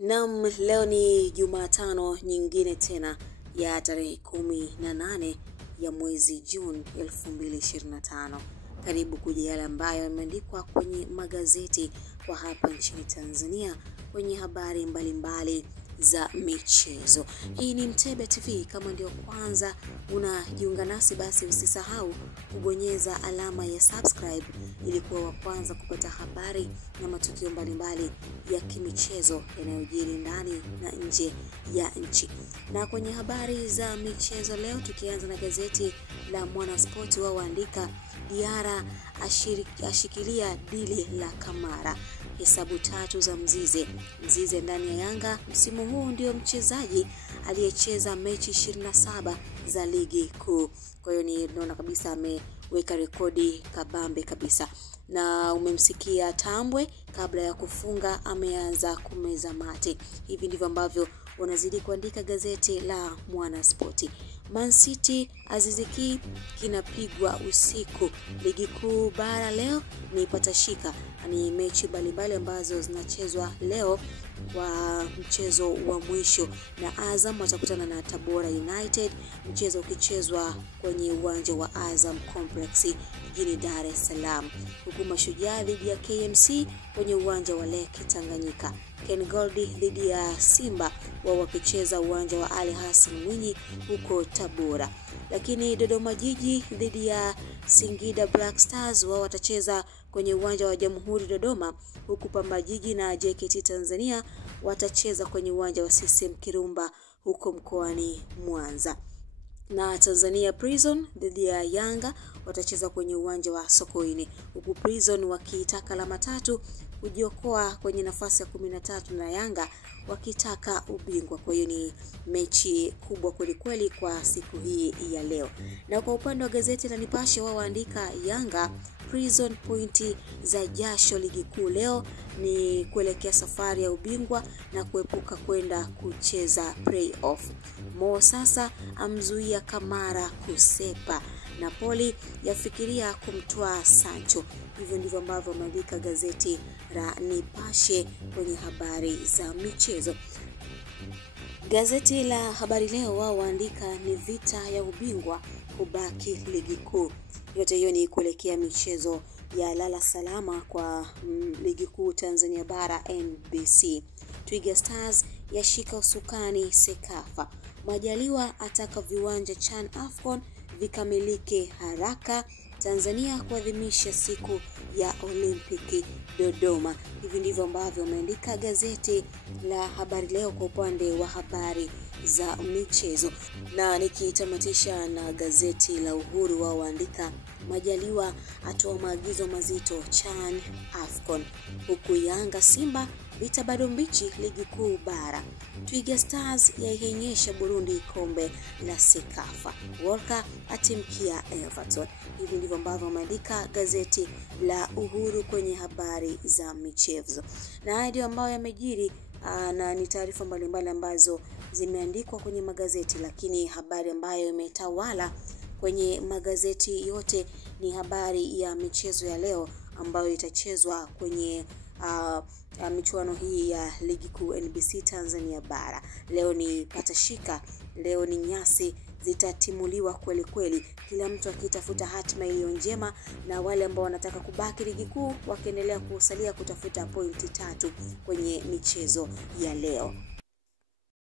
Naam, leo ni Jumatano nyingine tena ya tarehe 18 ya mwezi Juni 2025. Karibu kujia yale ambayo yameandikwa kwenye magazeti kwa hapa nchini Tanzania kwenye habari mbalimbali za michezo. Hii ni Mtebe TV. Kama ndio kwanza unajiunga nasi, basi usisahau kubonyeza alama ya subscribe ili kuwa wa kwanza kupata habari na matukio mbalimbali ya kimichezo yanayojiri ndani na nje ya nchi. Na kwenye habari za michezo leo, tukianza na gazeti la Mwanaspoti, wao waandika Diara ashikilia dili la Kamara, hesabu tatu za Mzize ndani ya Yanga. Msimu huu ndio mchezaji aliyecheza mechi 27 za ligi kuu. Kwa hiyo ni naona kabisa ameweka rekodi kabambe kabisa. Na umemsikia Tambwe kabla ya kufunga ameanza kumeza mate. Hivi ndivyo ambavyo wanazidi kuandika gazeti la Mwanaspoti. Man City Aziz Ki kinapigwa usiku. Ligi kuu bara leo ni patashika. Ni mechi mbalimbali ambazo zinachezwa leo kwa mchezo wa mwisho, na Azam watakutana na Tabora United, mchezo ukichezwa kwenye uwanja wa Azam Complex jijini Dar es Salaam. Huku Mashujaa dhidi ya KMC kwenye uwanja wa Lake Tanganyika. Ken Gold dhidi ya Simba wao wakicheza uwanja wa Ali Hassan Mwinyi huko Tabora. Lakini Dodoma Jiji dhidi ya Singida Black Stars wao watacheza kwenye uwanja wa Jamhuri Dodoma, huku Pamba Jiji na JKT Tanzania watacheza kwenye uwanja wa CCM Kirumba huko mkoani Mwanza. Na Tanzania Prison dhidi ya Yanga watacheza kwenye uwanja wa Sokoine, huku Prison wakitaka alama 3 kujiokoa kwenye nafasi ya 13 na Yanga wakitaka ubingwa. Kwa hiyo ni mechi kubwa kweli kwa siku hii ya leo. Na kwa upande wa gazeti la Nipashe, wao waandika Yanga Prison pointi za jasho ligi kuu leo ni kuelekea safari ya ubingwa na kuepuka kwenda kucheza playoff. Mo sasa amzuia Kamara kusepa. Napoli yafikiria kumtoa Sancho. Hivyo ndivyo ambavyo ameandika gazeti la Nipashe kwenye habari za michezo. Gazeti la Habari Leo wao waandika ni vita ya ubingwa kubaki ligi kuu. Yote hiyo ni kuelekea michezo ya lala salama kwa ligi kuu Tanzania bara NBC. Twiga Stars yashika usukani Sekafa. Majaliwa ataka viwanja CHAN AFCON vikamilike haraka. Tanzania kuadhimisha siku ya Olimpiki Dodoma. Hivi ndivyo ambavyo ameandika gazeti la Habari Leo kwa upande wa habari za michezo. Na nikitamatisha na gazeti la Uhuru, wao waandika Majaliwa atoa maagizo mazito CHAN AFCON, huku Yanga Simba vita bado mbichi ligi kuu bara. Twiga Stars yaihenyesha Burundi kombe la Sekafa. Walker atimkia Everton. Hivi ndivyo ambavyo ameandika gazeti la Uhuru kwenye habari za michezo. Na haya ndio ambayo yamejiri na ni taarifa mbalimbali ambazo zimeandikwa kwenye magazeti, lakini habari ambayo imetawala kwenye magazeti yote ni habari ya michezo ya leo ambayo itachezwa kwenye michuano hii ya ligi kuu NBC Tanzania bara. Leo ni patashika, leo ni nyasi zitatimuliwa kweli, kila mtu akitafuta hatima iliyo njema, na wale ambao wanataka kubaki ligi kuu wakiendelea kusalia kutafuta pointi 3 kwenye michezo ya leo.